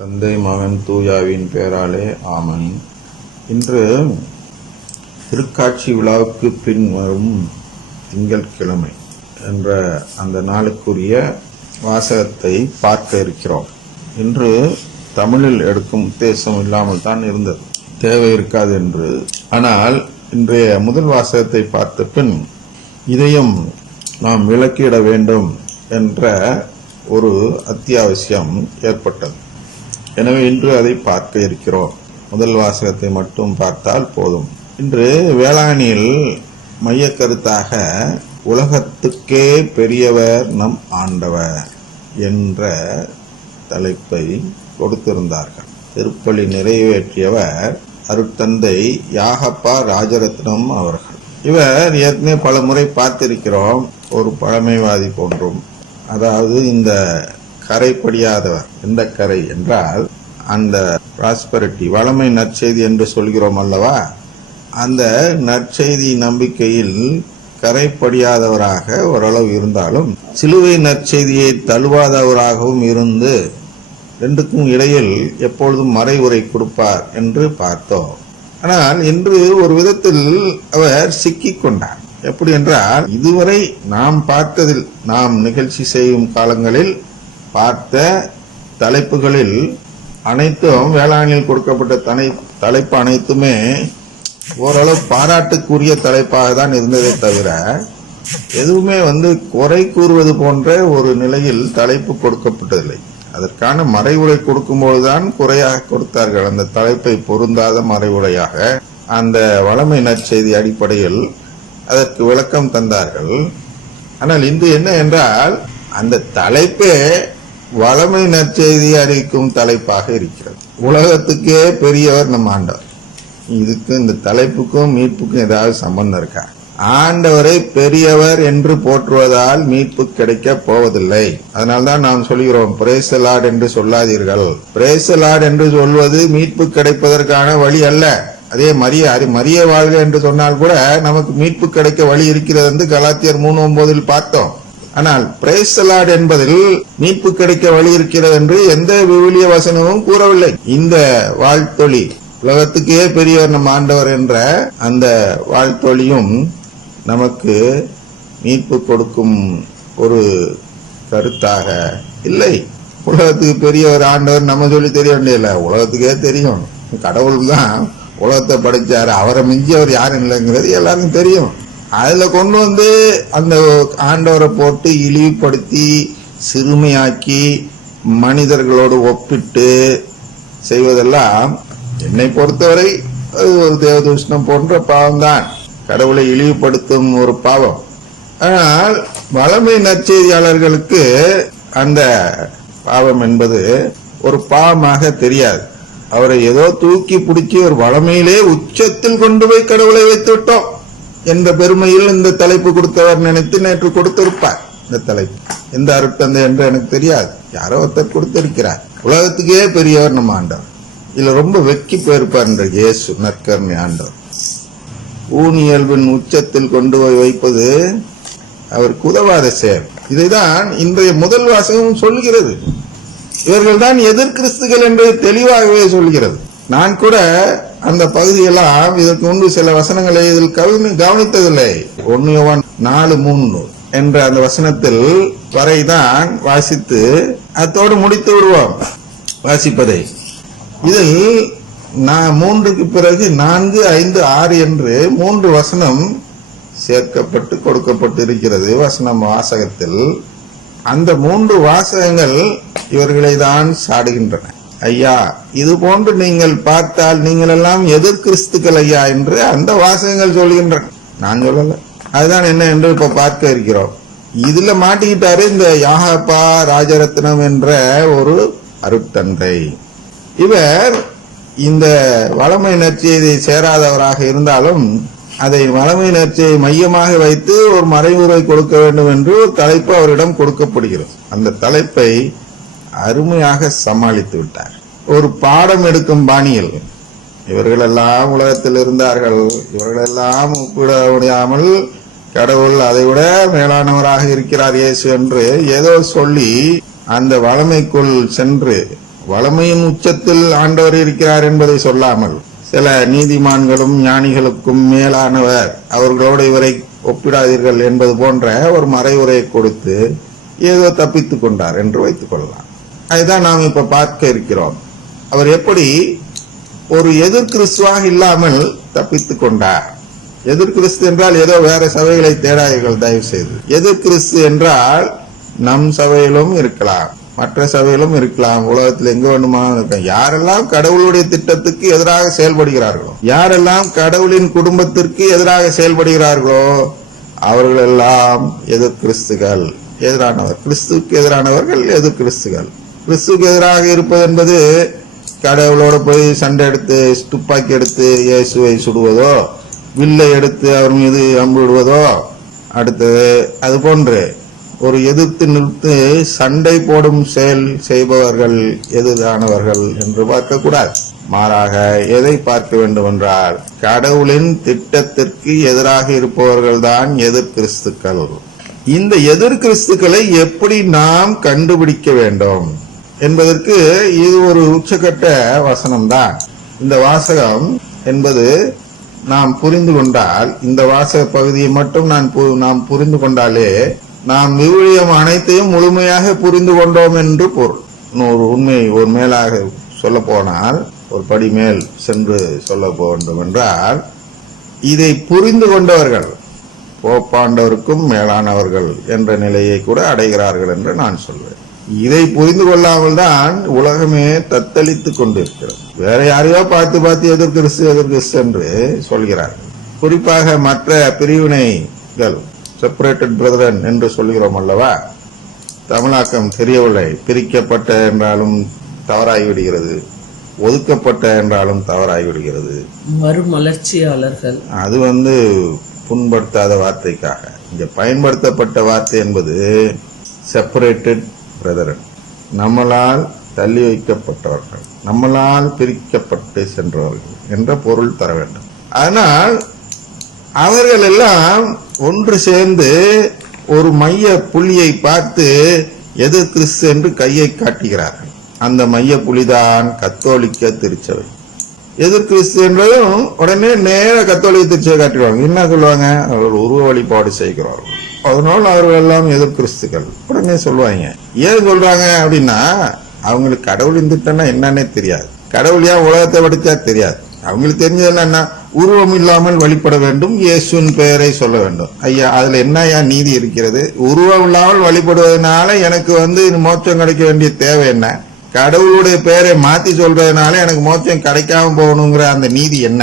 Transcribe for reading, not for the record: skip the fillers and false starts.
தந்தை மகன் தூயாவின் பெயராலே ஆமன். இன்று திருக்காட்சி விழாவுக்கு பின் வரும் திங்கட்கிழமை என்ற அந்த நாளுக்குரிய வாசகத்தை பார்க்க இருக்கிறோம். இன்று தமிழில் எடுக்கும் உத்தேசம் இல்லாமல் தான் இருந்தது, தேவை இருக்காது என்று. ஆனால் இன்றைய முதல் வாசகத்தை பார்த்த பின் இதையும் நாம் விளக்கிட வேண்டும் என்ற ஒரு அத்தியாவசியம் ஏற்பட்டது. எனவே இன்று அதை பார்க்க இருக்கிறோம். முதல் வாசகத்தை மட்டும் பார்த்தால் போதும். இன்று வேளாண்மையில் மைய கருத்தாக உலகத்துக்கே பெரியவர் நம் ஆண்டவர் என்ற தலைப்பை கொடுத்திருந்தார்கள். திருப்பலி நிறைவேற்றியவர் அருட்தந்தை யாகப்பா ராஜரத்னம் அவர்கள். இவர் ஏற்கனவே பல முறை பார்த்திருக்கிறோம். ஒரு பழமைவாதி போன்றும், அதாவது இந்த கரைப்படியாதவர். எந்த கரை என்றால் அந்த பிராஸ்பரிட்டி, வளமை நற்செய்தி என்று சொல்கிறோம் அல்லவா, அந்த நற்செய்தி நம்பிக்கையில் கரைப்படியாதவராக ஓரளவு இருந்தாலும் சிலுவை நற்செய்தியை தழுவாதவராகவும் இருந்து ரெண்டுக்கும் இடையில் எப்பொழுதும் மறைவுரை கொடுப்பார் என்று பார்த்தோம். ஆனால் இன்று ஒரு விதத்தில் அவர் சிக்கிக் கொண்டார். எப்படி என்றால், இதுவரை நாம் பார்த்ததில், நாம் நிகழ்ச்சி செய்யும் காலங்களில் பார்த்த தலைப்புகளில் அனைத்தும், வேளாண்மையில் கொடுக்கப்பட்ட தலைப்பு அனைத்துமே ஓரளவு பாராட்டுக்குரிய தலைப்பாக தான் இருந்ததே தவிர எதுவுமே குறை கூறுவது போன்ற ஒரு நிலையில் தலைப்பு கொடுக்கப்பட்டதில்லை. அதற்கான மறைவுரை கொடுக்கும்போதுதான் குறையாக கொடுத்தார்கள். அந்த தலைப்பை பொருந்தாத மறைவுரையாக அந்த வளமை நற்செய்தி அடிப்படையில் அதற்கு விளக்கம் தந்தார்கள். ஆனால் இன்று என்ன என்றால், அந்த தலைப்பே வளமை நற்செய்தி அறிவிக்கும் தலைப்பாக இருக்கிறது. உலகத்துக்கே பெரியவர் நம் ஆண்டவர். இதுக்கு இந்த தலைப்புக்கும் மீட்புக்கும் ஏதாவது சம்பந்தம் இருக்கா? ஆண்டவரை பெரியவர் என்று போற்றுவதால் மீட்பு கிடைக்க போவதில்லை. அதனால்தான் நாம் சொல்கிறோம், பிரேஸ் தி லார்ட் என்று சொல்லாதீர்கள். பிரேஸ் தி லார்ட் என்று சொல்வது மீட்பு கிடைப்பதற்கான வழி அல்ல. அதே மரிய வாழ்க என்று சொன்னால் கூட நமக்கு மீட்பு கிடைக்க வழி இருக்கிறது என்று கலாத்தியர் 3:9 பார்த்தோம். ஆனால் பிரேஸ் தி லார்ட் என்பதில் மீட்பு கிடைக்க வழி இருக்கிறது என்று எந்த விவிலிய வசனமும் கூறவில்லை. இந்த வாழ்த்தொழி, உலகத்துக்கே பெரியவர் நம் ஆண்டவர் என்ற அந்த வாழ்த்தொழியும் நமக்கு மீட்பு கொடுக்கும் ஒரு கருத்தாக இல்லை. உலகத்துக்கு பெரியவர் ஆண்டவர் நம்ம சொல்லி தெரிய வேண்டியதில்லை, உலகத்துக்கே தெரியும். கடவுள் தான் உலகத்தை படைச்சாரு, அவரை மிஞ்சியவர் யாரும் இல்லைங்கிறது எல்லாருக்கும் தெரியும். அதுல கொண்டு அந்த ஆண்டவரை போட்டு இழிவுபடுத்தி சிறுமையாக்கி மனிதர்களோடு ஒப்பிட்டு செய்வதெல்லாம் என்னை பொறுத்தவரை அது ஒரு தேவதூஷணம் போன்ற பாவம்தான், கடவுளை இழிவுபடுத்தும் ஒரு பாவம். ஆனால் வளமை நற்செய்தியாளர்களுக்கு அந்த பாவம் என்பது ஒரு பாவமாக தெரியாது. அவரை ஏதோ தூக்கி பிடிச்சி ஒரு வளமையிலே உச்சத்தில் கொண்டு போய் கடவுளை வைத்து விட்டோம் என்ற பெருமையில் இந்த தலைப்பு கொடுத்தவர் நினைத்து நேற்று கொடுத்திருப்பார். இந்த தலைப்பு எந்த அருட்தந்தை என்று எனக்கு தெரியாது, யாரோ ஒருத்தர் கொடுத்திருக்கிறார். உலகத்துக்கே பெரியவர் நம்ம ஆண்டவர். இதுல ரொம்ப வெக்கி போயிருப்பார் என்ற இயேசு நற்கருணை ஆண்டவர். ஊனியல்பின் உச்சத்தில் கொண்டு போய் வைப்பது அவருக்கு உதவாத செயல். இதைதான் இன்றைய முதல் வாசகம் சொல்கிறது. இவர்கள் தான் எதிர் கிறிஸ்துகள் என்று தெளிவாகவே சொல்கிறது. நான் கூட அந்த பகுதியெல்லாம் இதற்கு முன்பு சில வசனங்களை இதில் கவனித்ததில்லை. 1 யோவான் 4:3 என்ற அந்த வசனத்தில் வரைதான் வாசித்து அத்தோடு முடித்து விடுவோம் வாசிப்பதை. இதில் 3க்கு பிறகு 4, 5, 6 என்று 3 வசனம் சேர்க்கப்பட்டு கொடுக்கப்பட்டு இருக்கிறது வசனம் வாசகத்தில். அந்த 3 வாசகங்கள் இவர்களை தான் சாடுகின்றன. ஐயா, இது போன்று நீங்கள் பார்த்தால் நீங்கள் எல்லாம் எதிர் கிறிஸ்துக்கள் ஐயா என்று அந்த வாசகங்கள் சொல்கின்றன, நான் சொல்லல. அதுதான் என்ன என்று இப்ப பார்க்க இருக்கிறோம். இதுல மாட்டிக்கிட்டாரு இந்த யாகப்பா ராஜரத்னம் என்ற ஒரு அருட்தந்தை. இவர் இந்த வளமை நற்செய்தியை சேராதவராக இருந்தாலும் அதை வளமை நற்செய்தியை மையமாக வைத்து ஒரு மறைவுரை கொடுக்க வேண்டும் என்று ஒரு தலைப்பு அவரிடம் கொடுக்கப்படுகிறது. அந்த தலைப்பை அருமையாக சமாளித்து விட்டார். ஒரு பாடம் எடுக்கும் பாணியில், இவர்களெல்லாம் உலகத்தில் இருந்தார்கள், இவர்களெல்லாம் ஒப்பிட முடியாமல் கடவுள் அதை விட மேலானவராக இருக்கிறார் இயேசு என்று ஏதோ சொல்லி அந்த வளமைக்குள் சென்று வளமையின் உச்சத்தில் ஆண்டவர் இருக்கிறார் என்பதை சொல்லாமல் சில நீதிமான்களும் ஞானிகளுக்கும் மேலானவர், அவர்களோடு இவரை ஒப்பிடாதீர்கள் என்பது போன்ற ஒரு மறைவுரையை கொடுத்து ஏதோ தப்பித்துக் கொண்டார் என்று வைத்துக் கொள்ளலாம். அதுதான் நாம் இப்ப பார்க்க இருக்கிறோம். அவர் எப்படி ஒரு எதிர்கிறிஸ்துவாக இல்லாமல் தப்பித்துக் கொண்டார். எதிர்கிறிஸ்து என்றால் ஏதோ வேற சபைகளை தேடாதீர்கள் தயவு செய்து. எதிர்கிறிஸ்து என்றால் நம் சபையிலும் இருக்கலாம், மற்ற சபையிலும் இருக்கலாம், உலகத்தில் எங்க வேண்டுமானாலும் இருக்கலாம். யாரெல்லாம் கடவுளுடைய திட்டத்துக்கு எதிராக செயல்படுகிறார்களோ, யாரெல்லாம் கடவுளின் குடும்பத்திற்கு எதிராக செயல்படுகிறார்களோ அவர்கள் எல்லாம் எதிர்கிறிஸ்துகள், எதிரானவர். கிறிஸ்துவுக்கு எதிரானவர்கள் எதிர்கிறிஸ்துகள். கிறிஸ்துவுக்கு எதிராக இருப்பது என்பது கடவுளோட போய் சண்டை எடுத்து துப்பாக்கி எடுத்து இயேசுவை சுடுவதோ, வில்லை எடுத்து அவர் மீது அம்பு விடுவதோ, அடுத்தது அது போன்று ஒரு எதிர்த்து நிறுத்து சண்டை போடும் செயல் செய்பவர்கள் எதிரானவர்கள் என்று பார்க்கக்கூடாது. மாறாக எதை பார்க்க வேண்டும் என்றால் கடவுளின் திட்டத்திற்கு எதிராக இருப்பவர்கள் தான் எதிர்கிறிஸ்துக்கள். இந்த எதிர்கிறிஸ்துக்களை எப்படி நாம் கண்டுபிடிக்க வேண்டும் என்பதற்கு இது ஒரு உச்சகட்ட வசனம்தான். இந்த வாசகம் என்பது நாம் புரிந்து கொண்டால், இந்த வாசக பகுதியை மட்டும் நாம் புரிந்து கொண்டாலே நாம் விவிலியம் அனைத்தையும் முழுமையாக புரிந்து கொண்டோம் என்று பொருள். ஒரு உண்மை ஒரு மேலாக சொல்ல போனால், ஒரு படி மேல் சென்று சொல்ல வேண்டும் என்றால், இதை புரிந்து கொண்டவர்கள் போப்பாண்டவருக்கும் மேலானவர்கள் என்ற நிலையை கூட அடைகிறார்கள் என்று நான் சொல்வேன். இதை புரிந்து கொள்ளாமல் தான் உலகமே தத்தளித்துக் கொண்டிருக்கிறது. வேற யாரையோ பார்த்து எதிர்கிறிஸ்து என்று சொல்கிறார்கள். குறிப்பாக மற்ற பிரிவினைகள், செப்பரேட்டட் பிரதரன் என்று சொல்கிறோம் அல்லவா, தமிழாக்கம் தெரியவில்லை. பிரிக்கப்பட்ட என்றாலும் தவறாகிவிடுகிறது, ஒதுக்கப்பட்ட என்றாலும் தவறாகிவிடுகிறது. மறுமலர்ச்சியாளர்கள், அது புண்படுத்தாத வார்த்தைக்காக இங்க பயன்படுத்தப்பட்ட வார்த்தை என்பது செப்பரேட்டட் பிரதரன், நம்மளால் தள்ளி வைக்கப்பட்டவர்கள், நம்மளால் பிரிக்கப்பட்டு சென்றவர்கள் என்ற பொருள் தர வேண்டும். ஆனால் அவர்கள் எல்லாம் ஒன்று சேர்ந்து ஒரு மைய புள்ளியை பார்த்து எதிர் கிறிஸ்து என்று கையை காட்டுகிறார்கள். அந்த மைய புலிதான் கத்தோலிக்க திருச்சபை. எதிர் கிறிஸ்து என்றதும் உடனே நேர கத்தோலிக்க திருச்சபை காட்டிடுவாங்க. என்ன சொல்லுவாங்க? அவர்கள் உருவ வழிபாடு செய்கிறார்கள், அதனால அவர்கள் எல்லாம் எதிர் கிறிஸ்துக்கள் உடனே சொல்லுவாங்க. ஏன் சொல்றாங்க அப்படின்னா, அவங்களுக்கு கடவுளின் திட்டம்னா என்னன்னே தெரியாது. கடவுள் ஏன் உலகத்தை படிச்சா தெரியாது. அவங்களுக்கு தெரிஞ்சது என்னன்னா, உருவம் இல்லாமல் வழிபட வேண்டும், இயேசுவின் பெயரை சொல்ல வேண்டும். ஐயா, அதுல என்னையா நீதி இருக்கிறது? உருவம் இல்லாமல் வழிபடுவதனால எனக்கு மோட்சம் கிடைக்க வேண்டிய தேவை என்ன? கடவுளுடைய பெயரை மாத்தி சொல்றதுனால எனக்கு மோட்சம் கிடைக்காம போகணுங்கிற அந்த நீதி என்ன?